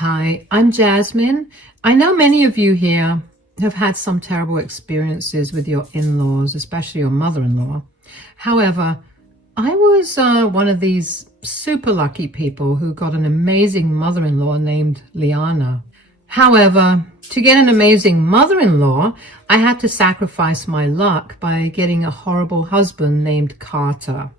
Hi, I'm Jasmine. I know many of you here have had some terrible experiences with your in-laws, especially your mother-in-law. However, I was one of these super lucky people who got an amazing mother-in-law named Lyanna. However, to get an amazing mother-in-law, I had to sacrifice my luck by getting a horrible husband named Carter.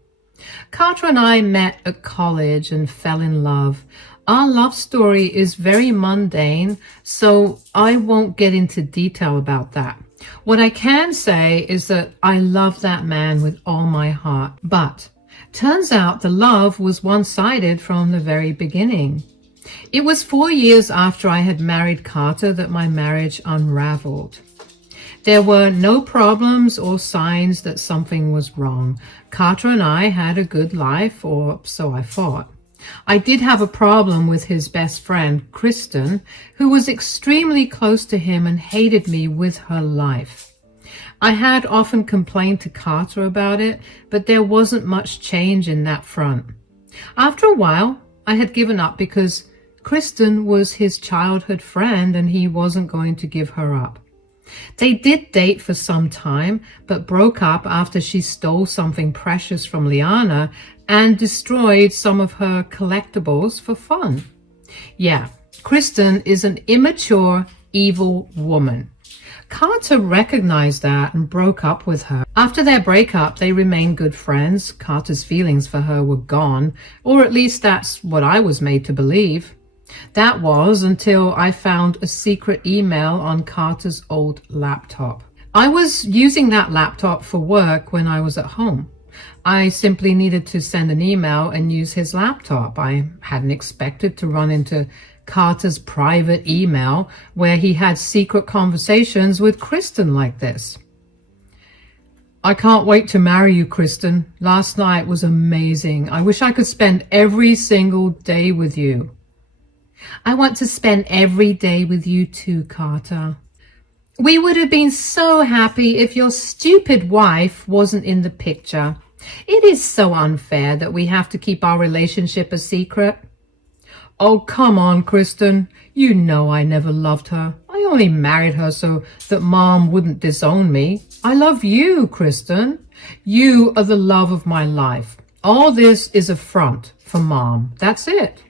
Carter and I met at college and fell in love. Our love story is very mundane, so I won't get into detail about that. What I can say is that I love that man with all my heart, but turns out the love was one-sided from the very beginning. It was 4 years after I had married Carter that my marriage unraveled. There were no problems or signs that something was wrong. Carter and I had a good life, or so I thought. I did have a problem with his best friend, Kristen, who was extremely close to him and hated me with her life. I had often complained to Carter about it, but there wasn't much change in that front. After a while, I had given up because Kristen was his childhood friend and he wasn't going to give her up. They did date for some time, but broke up after she stole something precious from Lyanna and destroyed some of her collectibles for fun. Yeah, Kristen is an immature, evil woman. Carter recognized that and broke up with her. After their breakup, they remained good friends. Carter's feelings for her were gone, or at least that's what I was made to believe. That was until I found a secret email on Carter's old laptop. I was using that laptop for work when I was at home. I simply needed to send an email and use his laptop. I hadn't expected to run into Carter's private email where he had secret conversations with Kristen like this. I can't wait to marry you, Kristen. Last night was amazing. I wish I could spend every single day with you. I want to spend every day with you too, Carter. We would have been so happy if your stupid wife wasn't in the picture. It is so unfair that we have to keep our relationship a secret. Oh, come on, Kristen. You know I never loved her. I only married her so that Mom wouldn't disown me. I love you, Kristen. You are the love of my life. All this is a front for Mom. That's it.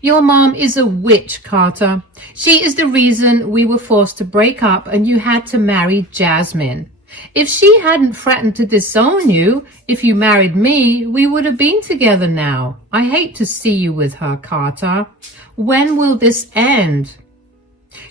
Your mom is a witch, Carter. She is the reason we were forced to break up and you had to marry Jasmine. If she hadn't threatened to disown you, if you married me, we would have been together now. I hate to see you with her, Carter. When will this end?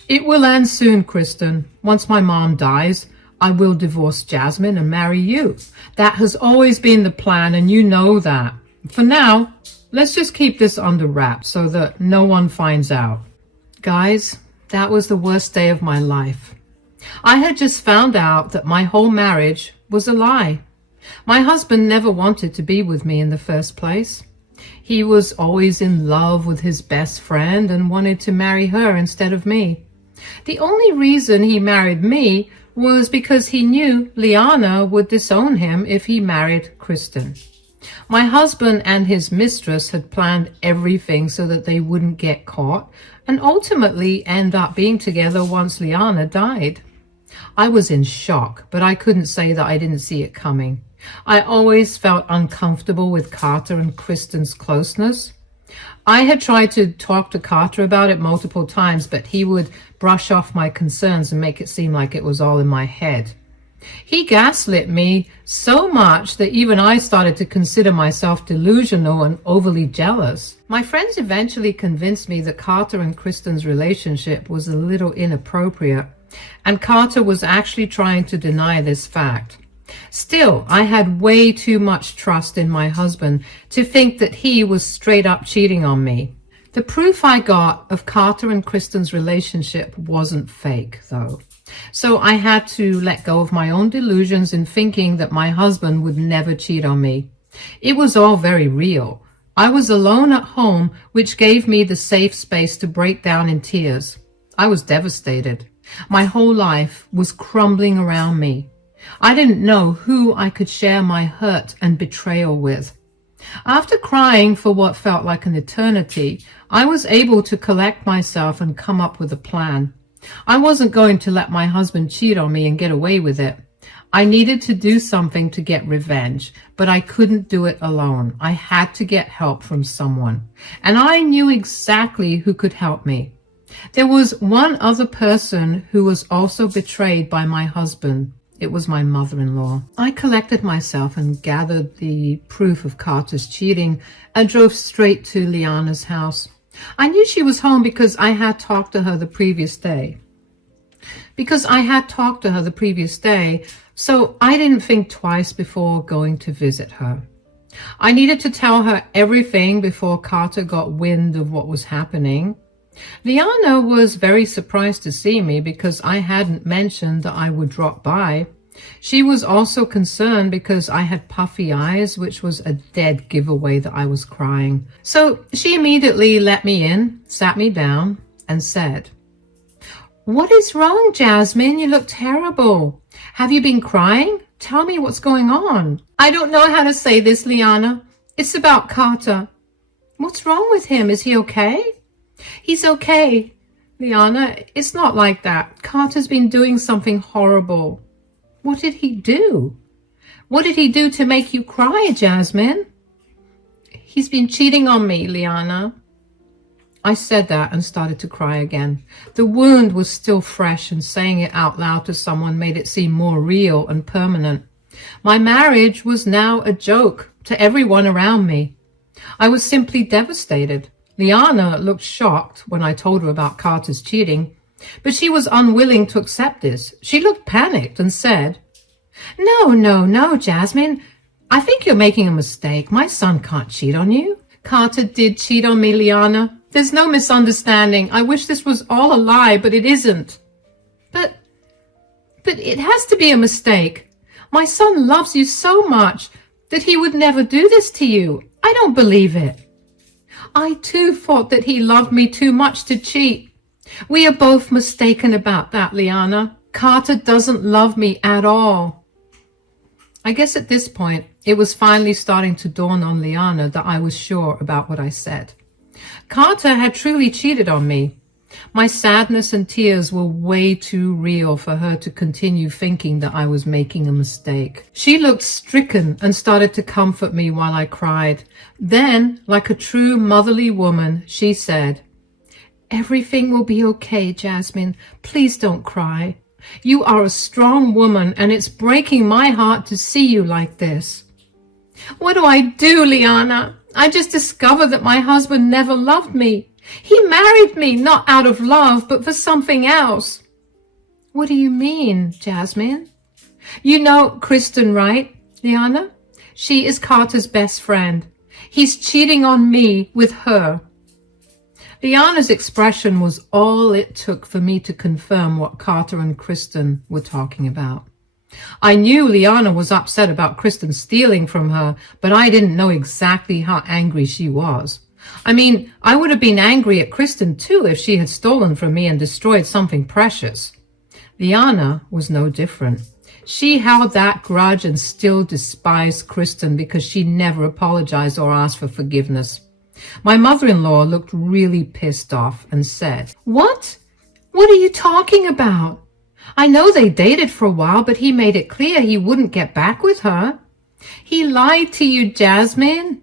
It will end soon, Kristen. Once my mom dies, I will divorce Jasmine and marry you. That has always been the plan, and you know that. For now, let's just keep this under wraps so that no one finds out. Guys, that was the worst day of my life. I had just found out that my whole marriage was a lie. My husband never wanted to be with me in the first place. He was always in love with his best friend and wanted to marry her instead of me. The only reason he married me was because he knew Lyanna would disown him if he married Kristen. My husband and his mistress had planned everything so that they wouldn't get caught and ultimately end up being together once Lyanna died. I was in shock, but I couldn't say that I didn't see it coming. I always felt uncomfortable with Carter and Kristen's closeness. I had tried to talk to Carter about it multiple times, but he would brush off my concerns and make it seem like it was all in my head. He gaslit me so much that even I started to consider myself delusional and overly jealous. My friends eventually convinced me that Carter and Kristen's relationship was a little inappropriate, and Carter was actually trying to deny this fact. Still, I had way too much trust in my husband to think that he was straight up cheating on me. The proof I got of Carter and Kristen's relationship wasn't fake, though. So I had to let go of my own delusions in thinking that my husband would never cheat on me. It was all very real. I was alone at home, which gave me the safe space to break down in tears. I was devastated. My whole life was crumbling around me. I didn't know who I could share my hurt and betrayal with. After crying for what felt like an eternity, I was able to collect myself and come up with a plan. I wasn't going to let my husband cheat on me and get away with it. I needed to do something to get revenge, but I couldn't do it alone. I had to get help from someone, and I knew exactly who could help me. There was one other person who was also betrayed by my husband. It was my mother-in-law. I collected myself and gathered the proof of Carter's cheating and drove straight to Lyanna's house. I knew she was home because I had talked to her the previous day. So I didn't think twice before going to visit her. I needed to tell her everything before Carter got wind of what was happening. Lyanna was very surprised to see me because I hadn't mentioned that I would drop by. She was also concerned because I had puffy eyes, which was a dead giveaway that I was crying. So she immediately let me in, sat me down, and said, "What is wrong, Jasmine? You look terrible. Have you been crying? Tell me what's going on." "I don't know how to say this, Lyanna. It's about Carter." "What's wrong with him? Is he okay?" "He's okay, Lyanna. It's not like that. Carter's been doing something horrible." "What did he do? What did he do to make you cry, Jasmine?" "He's been cheating on me, Lyanna." I said that and started to cry again. The wound was still fresh, and saying it out loud to someone made it seem more real and permanent. My marriage was now a joke to everyone around me. I was simply devastated. Lyanna looked shocked when I told her about Carter's cheating, but she was unwilling to accept this. She looked panicked and said, No, Jasmine. I think you're making a mistake. My son can't cheat on you." "Carter did cheat on me, Lyanna. There's no misunderstanding. I wish this was all a lie, but it isn't." But it has to be a mistake. My son loves you so much that he would never do this to you. I don't believe it." "I too thought that he loved me too much to cheat. We are both mistaken about that, Lyanna. Carter doesn't love me at all." I guess at this point, it was finally starting to dawn on Lyanna that I was sure about what I said. Carter had truly cheated on me. My sadness and tears were way too real for her to continue thinking that I was making a mistake. She looked stricken and started to comfort me while I cried. Then, like a true motherly woman, she said, "Everything will be okay, Jasmine. Please don't cry. You are a strong woman, and it's breaking my heart to see you like this." "What do I do, Lyanna? I just discovered that my husband never loved me. He married me not out of love, but for something else." "What do you mean, Jasmine?" "You know Kristen, right, Lyanna? She is Carter's best friend. He's cheating on me with her." Lyanna's expression was all it took for me to confirm what Carter and Kristen were talking about. I knew Lyanna was upset about Kristen stealing from her, but I didn't know exactly how angry she was. I mean, I would have been angry at Kristen too if she had stolen from me and destroyed something precious. Lyanna was no different. She held that grudge and still despised Kristen because she never apologized or asked for forgiveness. My mother-in-law looked really pissed off and said, "What? What are you talking about? I know they dated for a while, but he made it clear he wouldn't get back with her." "He lied to you, Jasmine.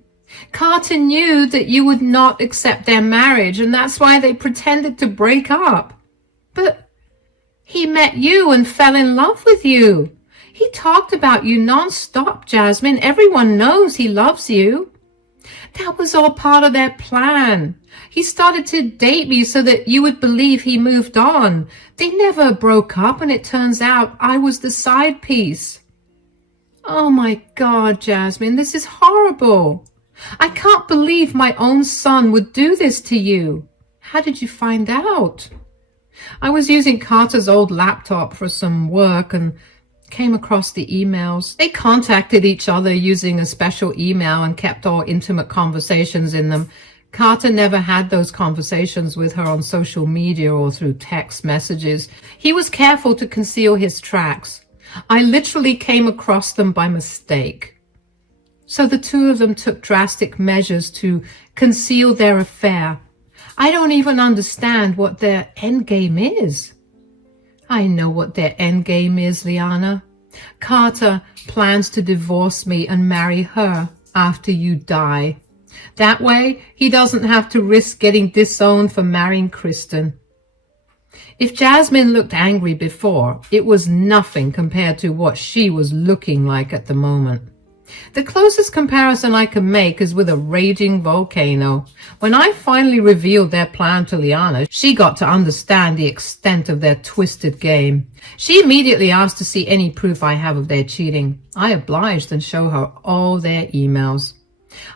Carter knew that you would not accept their marriage, and that's why they pretended to break up." "But he met you and fell in love with you. He talked about you non-stop, Jasmine. Everyone knows he loves you." "That was all part of their plan. He started to date me so that you would believe he moved on. They never broke up, and it turns out I was the side piece." "Oh my God, Jasmine, this is horrible. I can't believe my own son would do this to you. How did you find out?" I was using Carter's old laptop for some work and came across the emails. They contacted each other using a special email and kept all intimate conversations in them. Carter never had those conversations with her on social media or through text messages. He was careful to conceal his tracks. I literally came across them by mistake. So the two of them took drastic measures to conceal their affair. I don't even understand what their endgame is. I know what their endgame is, Lyanna. Carter plans to divorce me and marry her after you die. That way, he doesn't have to risk getting disowned for marrying Kristen. If Jasmine looked angry before, it was nothing compared to what she was looking like at the moment. The closest comparison I can make is with a raging volcano. When I finally revealed their plan to Lyanna, she got to understand the extent of their twisted game. She immediately asked to see any proof I have of their cheating. I obliged and showed her all their emails.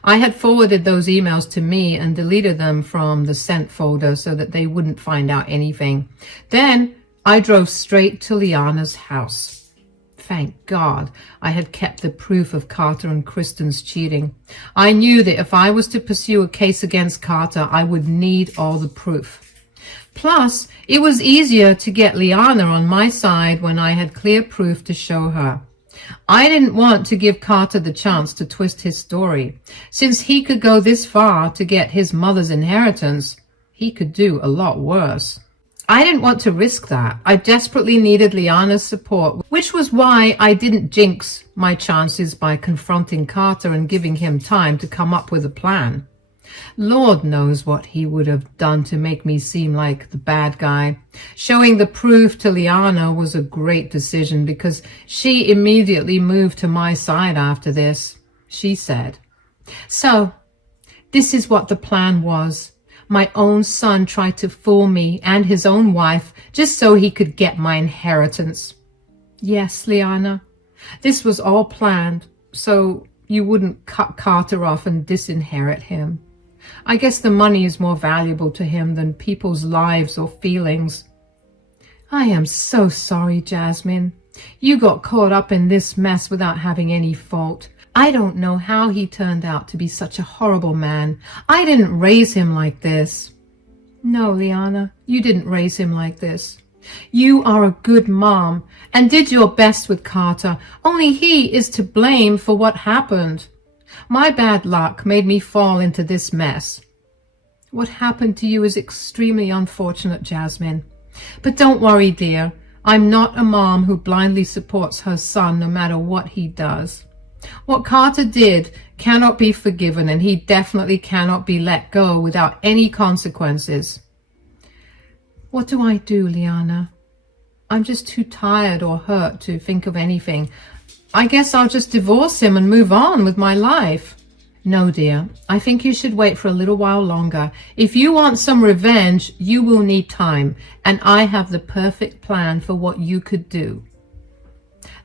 I had forwarded those emails to me and deleted them from the sent folder so that they wouldn't find out anything. Then I drove straight to Lyanna's house. Thank God I had kept the proof of Carter and Kristen's cheating. I knew that if I was to pursue a case against Carter, I would need all the proof. Plus, it was easier to get Lyanna on my side when I had clear proof to show her. I didn't want to give Carter the chance to twist his story. Since he could go this far to get his mother's inheritance, he could do a lot worse. I didn't want to risk that. I desperately needed Lyanna's support, which was why I didn't jinx my chances by confronting Carter and giving him time to come up with a plan. Lord knows what he would have done to make me seem like the bad guy. Showing the proof to Lyanna was a great decision because she immediately moved to my side after this. She said, "So, this is what the plan was. My own son tried to fool me and his own wife just so he could get my inheritance." "Yes, Lyanna, this was all planned so you wouldn't cut Carter off and disinherit him. I guess the money is more valuable to him than people's lives or feelings." "I am so sorry, Jasmine. You got caught up in this mess without having any fault. I don't know how he turned out to be such a horrible man. I didn't raise him like this." "No, Lyanna, you didn't raise him like this. You are a good mom and did your best with Carter. Only he is to blame for what happened. My bad luck made me fall into this mess. What happened to you is extremely unfortunate, Jasmine. But don't worry, dear. I'm not a mom who blindly supports her son no matter what he does. What Carter did cannot be forgiven, and he definitely cannot be let go without any consequences." "What do I do, Lyanna? I'm just too tired or hurt to think of anything. I guess I'll just divorce him and move on with my life." "No, dear. I think you should wait for a little while longer. If you want some revenge, you will need time, and I have the perfect plan for what you could do."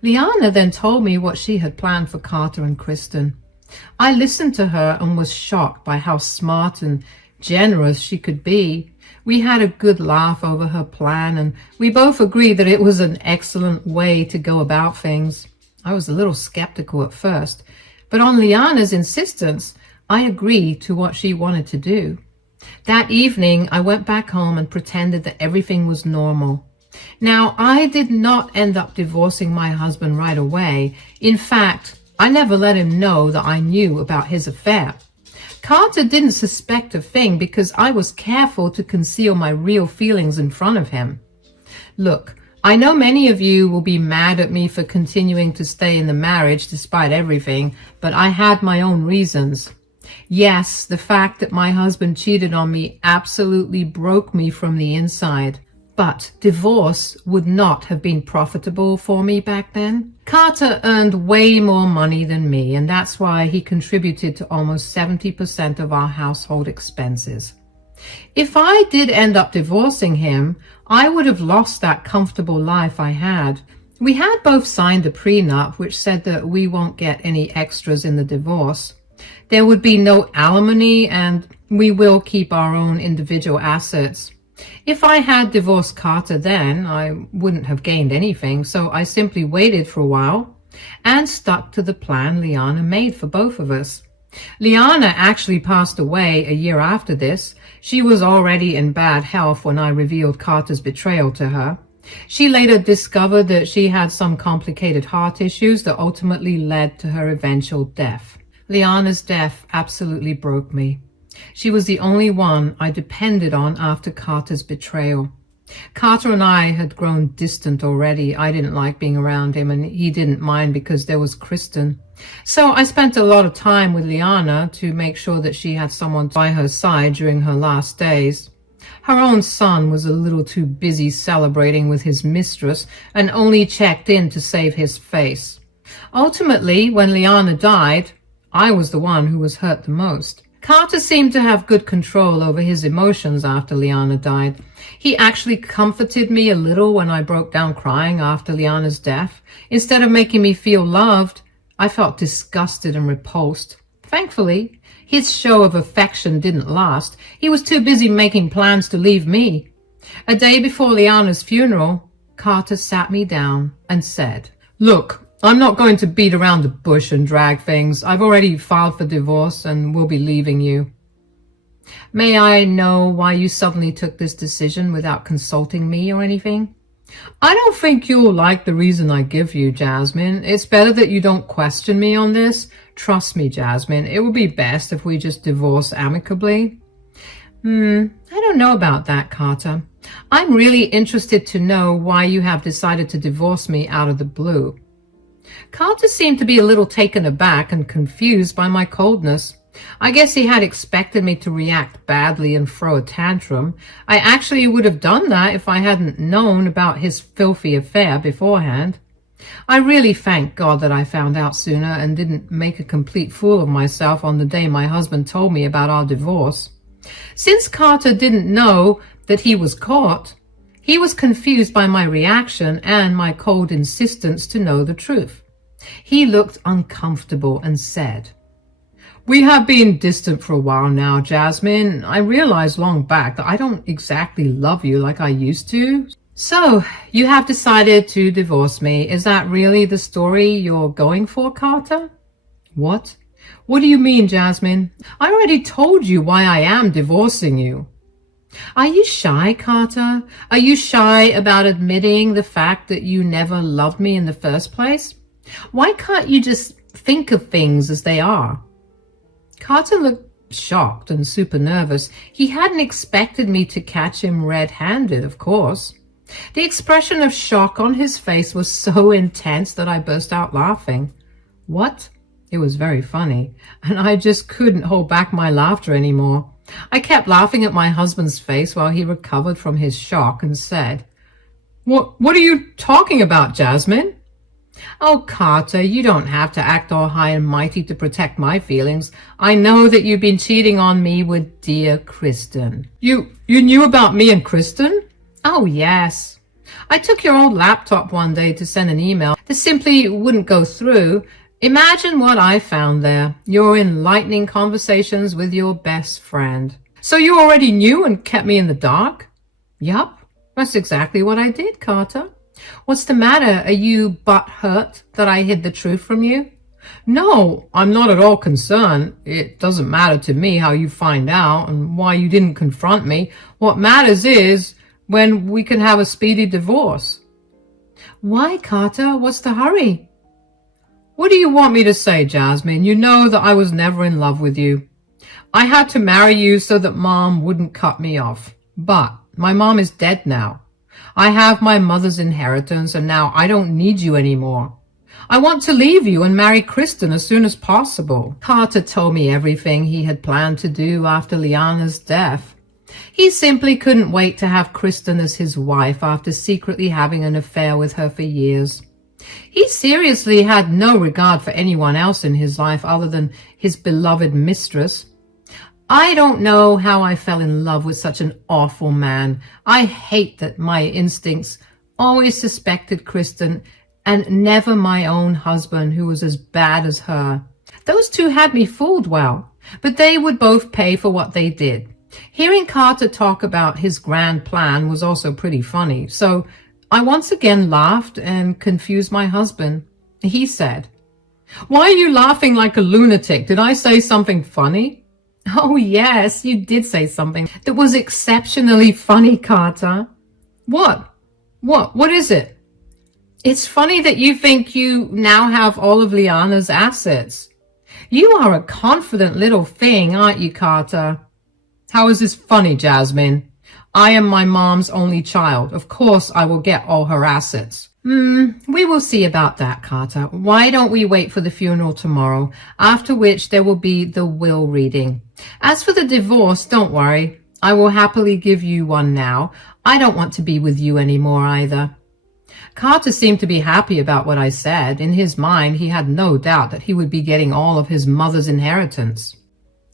Lyanna then told me what she had planned for Carter and Kristen. I listened to her and was shocked by how smart and generous she could be. We had a good laugh over her plan, and we both agreed that it was an excellent way to go about things. I was a little skeptical at first, but on Lyanna's insistence, I agreed to what she wanted to do. That evening, I went back home and pretended that everything was normal. Now, I did not end up divorcing my husband right away. In fact, I never let him know that I knew about his affair. Carter didn't suspect a thing because I was careful to conceal my real feelings in front of him. Look, I know many of you will be mad at me for continuing to stay in the marriage despite everything, but I had my own reasons. Yes, the fact that my husband cheated on me absolutely broke me from the inside. But divorce would not have been profitable for me back then. Carter earned way more money than me, and that's why he contributed to almost 70% of our household expenses. If I did end up divorcing him, I would have lost that comfortable life I had. We had both signed a prenup which said that we won't get any extras in the divorce. There would be no alimony, and we will keep our own individual assets. If I had divorced Carter then, I wouldn't have gained anything, so I simply waited for a while and stuck to the plan Lyanna made for both of us. Lyanna actually passed away a year after this. She was already in bad health when I revealed Carter's betrayal to her. She later discovered that she had some complicated heart issues that ultimately led to her eventual death. Lyanna's death absolutely broke me. She was the only one I depended on after Carter's betrayal. Carter and I had grown distant already. I didn't like being around him, and he didn't mind because there was Kristen. So I spent a lot of time with Lyanna to make sure that she had someone by her side during her last days. Her own son was a little too busy celebrating with his mistress and only checked in to save his face. Ultimately, when Lyanna died, I was the one who was hurt the most. Carter seemed to have good control over his emotions after Lyanna died. He actually comforted me a little when I broke down crying after Lyanna's death. Instead of making me feel loved, I felt disgusted and repulsed. Thankfully, his show of affection didn't last. He was too busy making plans to leave me. A day before Lyanna's funeral, Carter sat me down and said, "Look, I'm not going to beat around the bush and drag things. I've already filed for divorce and will be leaving you. May I know why you suddenly took this decision without consulting me or anything?" "I don't think you'll like the reason I give you, Jasmine. It's better that you don't question me on this. Trust me, Jasmine, it would be best if we just divorce amicably." I don't know about that, Carter. I'm really interested to know why you have decided to divorce me out of the blue. Carter seemed to be a little taken aback and confused by my coldness. I guess he had expected me to react badly and throw a tantrum. I actually would have done that if I hadn't known about his filthy affair beforehand. I really thank God that I found out sooner and didn't make a complete fool of myself on the day my husband told me about our divorce. Since Carter didn't know that he was caught, he was confused by my reaction and my cold insistence to know the truth. He looked uncomfortable and said, "We have been distant for a while now, Jasmine. I realized long back that I don't exactly love you like I used to. So, you have decided to divorce me. Is that really the story you're going for, Carter?" "What? What do you mean, Jasmine? I already told you why I am divorcing you." "Are you shy, Carter? Are you shy about admitting the fact that you never loved me in the first place? Why can't you just think of things as they are?" Carter looked shocked and super nervous. He hadn't expected me to catch him red-handed, of course. The expression of shock on his face was so intense that I burst out laughing. What? It was very funny, and I just couldn't hold back my laughter anymore. I kept laughing at my husband's face while he recovered from his shock and said, What are you talking about, Jasmine?" "Oh, Carter, you don't have to act all high and mighty to protect my feelings. I know that you've been cheating on me with dear Kristen." You knew about me and Kristen?" "Oh, yes. I took your old laptop one day to send an email that simply wouldn't go through. Imagine what I found there. Your enlightening conversations with your best friend." "So you already knew and kept me in the dark?" "Yup, that's exactly what I did, Carter. What's the matter? Are you butthurt that I hid the truth from you?" "No, I'm not at all concerned. It doesn't matter to me how you find out and why you didn't confront me. What matters is when we can have a speedy divorce." "Why, Carter? What's the hurry?" "What do you want me to say, Jasmine? You know that I was never in love with you. I had to marry you so that Mom wouldn't cut me off. But my mom is dead now. I have my mother's inheritance, and now I don't need you anymore. I want to leave you and marry Kristen as soon as possible." Carter told me everything he had planned to do after Lyanna's death. He simply couldn't wait to have Kristen as his wife after secretly having an affair with her for years. He seriously had no regard for anyone else in his life other than his beloved mistress. I don't know how I fell in love with such an awful man. I hate that my instincts always suspected Kristen and never my own husband, who was as bad as her. Those two had me fooled well, but they would both pay for what they did. Hearing Carter talk about his grand plan was also pretty funny, so I once again laughed and confused my husband. He said, "Why are you laughing like a lunatic? Did I say something funny?" "Oh, yes, you did say something that was exceptionally funny, Carter." What? What is it?" "It's funny that you think you now have all of Lyanna's assets. You are a confident little thing, aren't you, Carter? How is this funny, Jasmine? I am my mom's only child. Of course I will get all her assets. We will see about that, Carter. Why don't we wait for the funeral tomorrow, after which there will be the will reading. As for the divorce, don't worry. I will happily give you one now. I don't want to be with you anymore either. Carter seemed to be happy about what I said. In his mind, he had no doubt that he would be getting all of his mother's inheritance.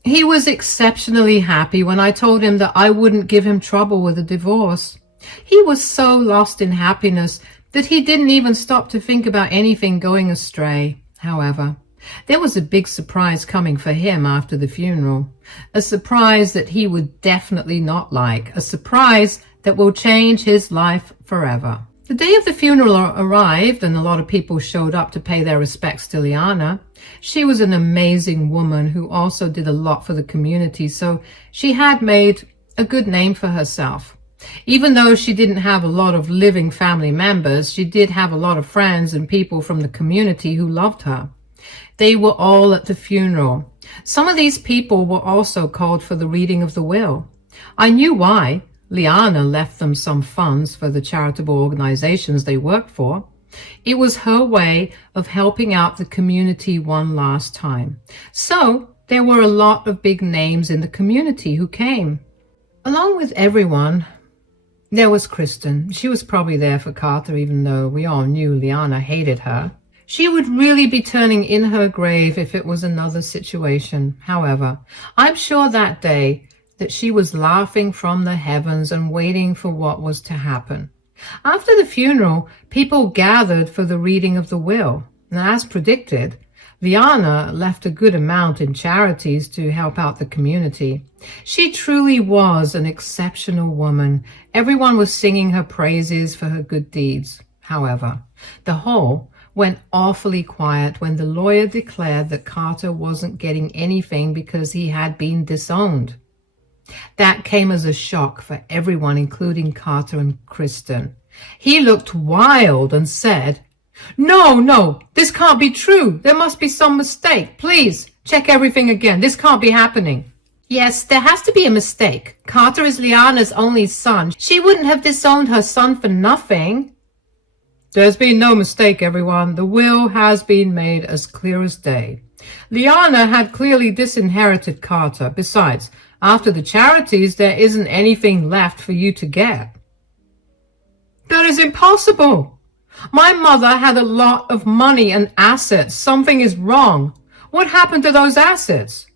He was exceptionally happy when I told him that I wouldn't give him trouble with a divorce. He was so lost in happiness that he didn't even stop to think about anything going astray. However, there was a big surprise coming for him after the funeral. A surprise that he would definitely not like. A surprise that will change his life forever. The day of the funeral arrived and a lot of people showed up to pay their respects to Lyanna. She was an amazing woman who also did a lot for the community, so she had made a good name for herself. Even though she didn't have a lot of living family members, she did have a lot of friends and people from the community who loved her. They were all at the funeral. Some of these people were also called for the reading of the will. I knew why. Lyanna left them some funds for the charitable organizations they worked for. It was her way of helping out the community one last time. So there were a lot of big names in the community who came. Along with everyone, there was Kristen. She was probably there for Carter, even though we all knew Lyanna hated her. She would really be turning in her grave if it was another situation. However, I'm sure that day that she was laughing from the heavens and waiting for what was to happen. After the funeral, people gathered for the reading of the will. And as predicted, Lyanna left a good amount in charities to help out the community. She truly was an exceptional woman. Everyone was singing her praises for her good deeds. However, the hall went awfully quiet when the lawyer declared that Carter wasn't getting anything because he had been disowned. That came as a shock for everyone, including Carter and Kristen. He looked wild and said, No, this can't be true. There must be some mistake. Please, check everything again. This can't be happening. Yes, there has to be a mistake. Carter is Lyanna's only son. She wouldn't have disowned her son for nothing. There's been no mistake, everyone. The will has been made as clear as day. Lyanna had clearly disinherited Carter. Besides, after the charities, there isn't anything left for you to get. That is impossible. My mother had a lot of money and assets. Something is wrong. What happened to those assets?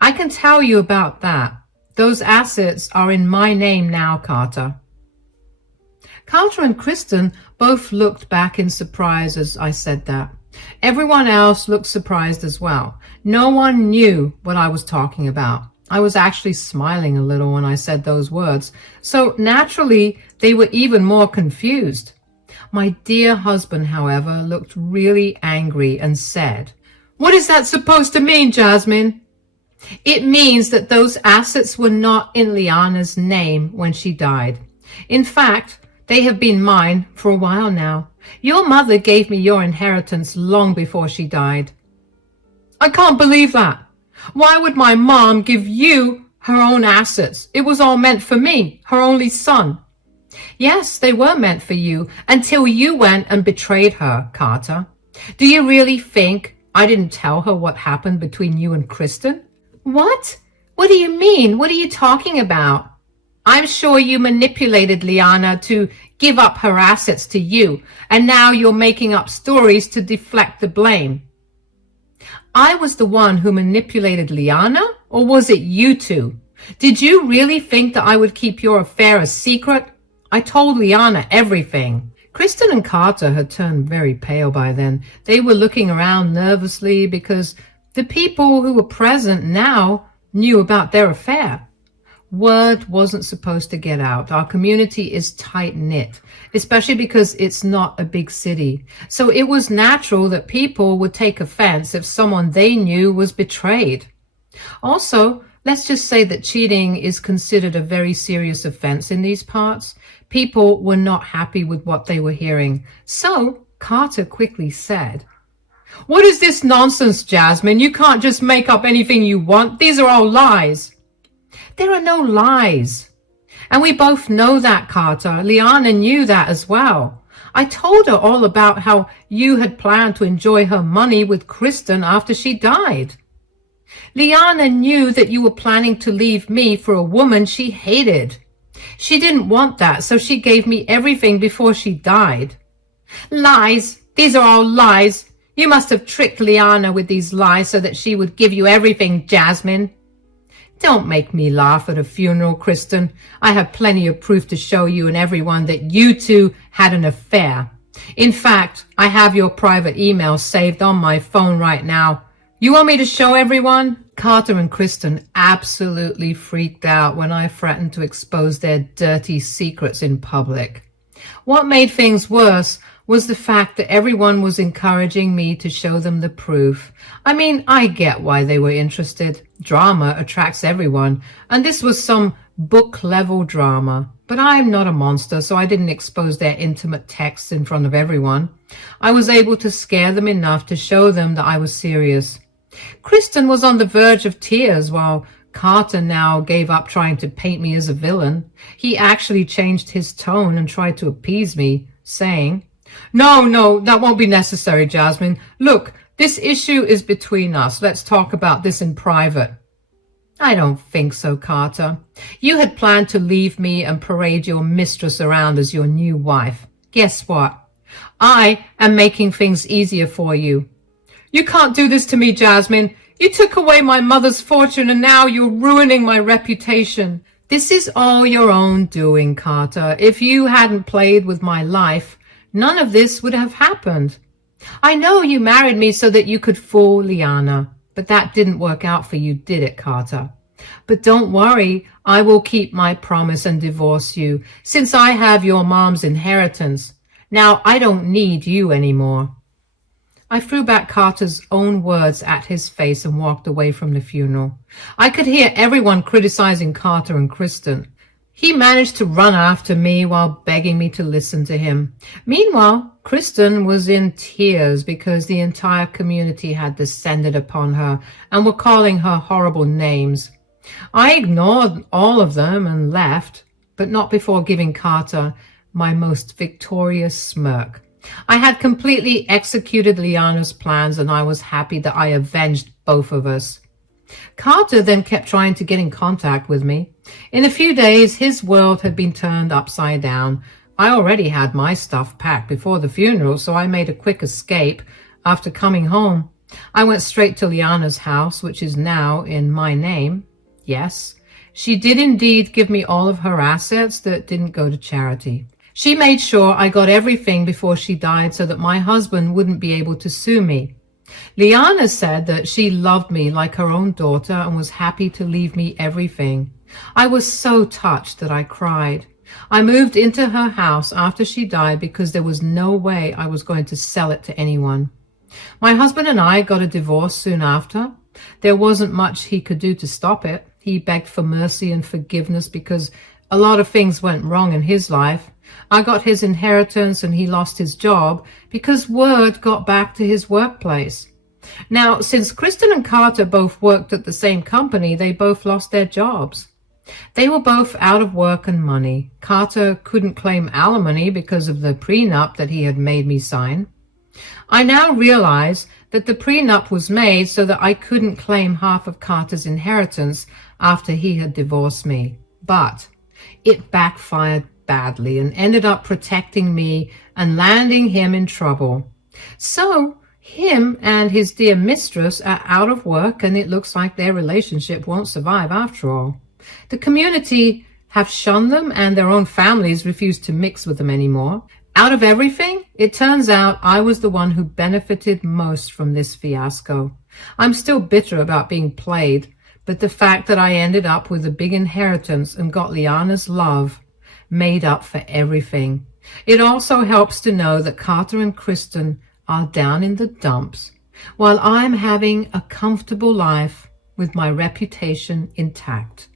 I can tell you about that. Those assets are in my name now, Carter. Carter and Kristen both looked back in surprise as I said that. Everyone else looked surprised as well. No one knew what I was talking about. I was actually smiling a little when I said those words, so naturally they were even more confused. My dear husband, however, looked really angry and said, What is that supposed to mean, Jasmine? It means that those assets were not in Lyanna's name when she died. In fact, they have been mine for a while now. Your mother gave me your inheritance long before she died. I can't believe that. Why would my mom give you her own assets? It was all meant for me, her only son. Yes, they were meant for you until you went and betrayed her, Carter. Do you really think I didn't tell her what happened between you and Kristen? What? What do you mean? What are you talking about? I'm sure you manipulated Lyanna to give up her assets to you, and now you're making up stories to deflect the blame. I was the one who manipulated Lyanna, or was it you two? Did you really think that I would keep your affair a secret? I told Lyanna everything. Kristen and Carter had turned very pale by then. They were looking around nervously because the people who were present now knew about their affair. Word wasn't supposed to get out. Our community is tight-knit, especially because it's not a big city. So it was natural that people would take offense if someone they knew was betrayed. Also, let's just say that cheating is considered a very serious offense in these parts. People were not happy with what they were hearing. So Carter quickly said, What is this nonsense, Jasmine? You can't just make up anything you want. These are all lies. There are no lies. And we both know that, Carter. Lyanna knew that as well. I told her all about how you had planned to enjoy her money with Kristen after she died. Lyanna knew that you were planning to leave me for a woman she hated. She didn't want that, so she gave me everything before she died. Lies. These are all lies. You must have tricked Lyanna with these lies so that she would give you everything, Jasmine. Don't make me laugh at a funeral, Kristen. I have plenty of proof to show you and everyone that you two had an affair. In fact, I have your private email saved on my phone right now. You want me to show everyone? Carter and Kristen absolutely freaked out when I threatened to expose their dirty secrets in public. What made things worse was the fact that everyone was encouraging me to show them the proof. I mean, I get why they were interested. Drama attracts everyone, and this was some book-level drama. But I'm not a monster, so I didn't expose their intimate texts in front of everyone. I was able to scare them enough to show them that I was serious. Kristen was on the verge of tears while Carter now gave up trying to paint me as a villain. He actually changed his tone and tried to appease me, saying, No, that won't be necessary, Jasmine. Look, this issue is between us. Let's talk about this in private. I don't think so, Carter. You had planned to leave me and parade your mistress around as your new wife. Guess what? I am making things easier for you. You can't do this to me, Jasmine. You took away my mother's fortune and now you're ruining my reputation. This is all your own doing, Carter. If you hadn't played with my life, none of this would have happened. I know you married me so that you could fool Lyanna, but that didn't work out for you, did it, Carter? But don't worry, I will keep my promise and divorce you, since I have your mom's inheritance. Now I don't need you anymore. I threw back Carter's own words at his face and walked away from the funeral. I could hear everyone criticizing Carter and Kristen. He managed to run after me while begging me to listen to him. Meanwhile, Kristen was in tears because the entire community had descended upon her and were calling her horrible names. I ignored all of them and left, but not before giving Carter my most victorious smirk. I had completely executed Lyanna's plans, and I was happy that I avenged both of us. Carter then kept trying to get in contact with me. In a few days, his world had been turned upside down. I already had my stuff packed before the funeral, so I made a quick escape. After coming home, I went straight to Lyanna's house, which is now in my name. Yes, she did indeed give me all of her assets that didn't go to charity. She made sure I got everything before she died so that my husband wouldn't be able to sue me. Lyanna said that she loved me like her own daughter and was happy to leave me everything. I was so touched that I cried. I moved into her house after she died because there was no way I was going to sell it to anyone. My husband and I got a divorce soon after. There wasn't much he could do to stop it. He begged for mercy and forgiveness because a lot of things went wrong in his life. I got his inheritance and he lost his job because word got back to his workplace. Now, since Kristen and Carter both worked at the same company, they both lost their jobs. They were both out of work and money. Carter couldn't claim alimony because of the prenup that he had made me sign. I now realize that the prenup was made so that I couldn't claim half of Carter's inheritance after he had divorced me. But it backfired badly and ended up protecting me and landing him in trouble. So him and his dear mistress are out of work, and it looks like their relationship won't survive after all. The community have shunned them, and their own families refuse to mix with them anymore. Out of everything, it turns out I was the one who benefited most from this fiasco. I'm still bitter about being played, but the fact that I ended up with a big inheritance and got Lyanna's love made up for everything. It also helps to know that Carter and Kristen are down in the dumps, while I'm having a comfortable life with my reputation intact.